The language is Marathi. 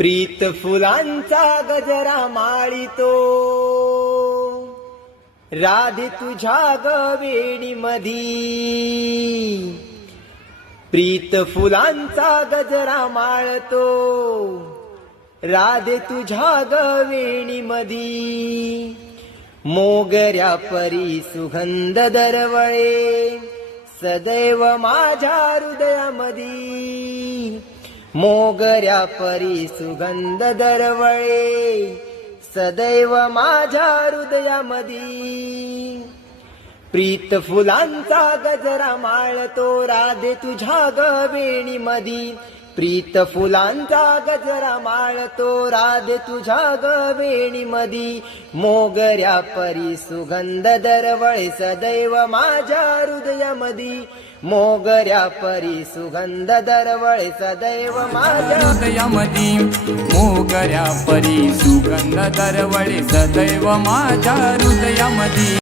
प्रीत फुलांचा गजरा माळितो, राधे तुझ्या गवेणी मधी. प्रीत फुलांचा गजरा माळतो, राधे तुझ्या गवेणी मधी. मोगऱ्या परी सुगंध दरवळे, सदैव माझ्या हृदयामधी. मोगऱ्या परी सुगंध दरवळे, सदैव माझ्या हृदयामधी. प्रीत फुलांचा गजरा माळतो, राधे तुझ्या गवेणी मधी. प्रीत फुलांचा गजरा माळतो, राधे तुझ्या गवेणी मधी. मोगऱ्या परी सुगंध दरवळे, सदैव माझ्या हृदयामधी. मोगऱ्या परी सुगंध दरवळे, सदैव माझ्या हृदयामधी. मोगऱ्या परी सुगंध दरवळे, सदैव माझ्या हृदयामधी.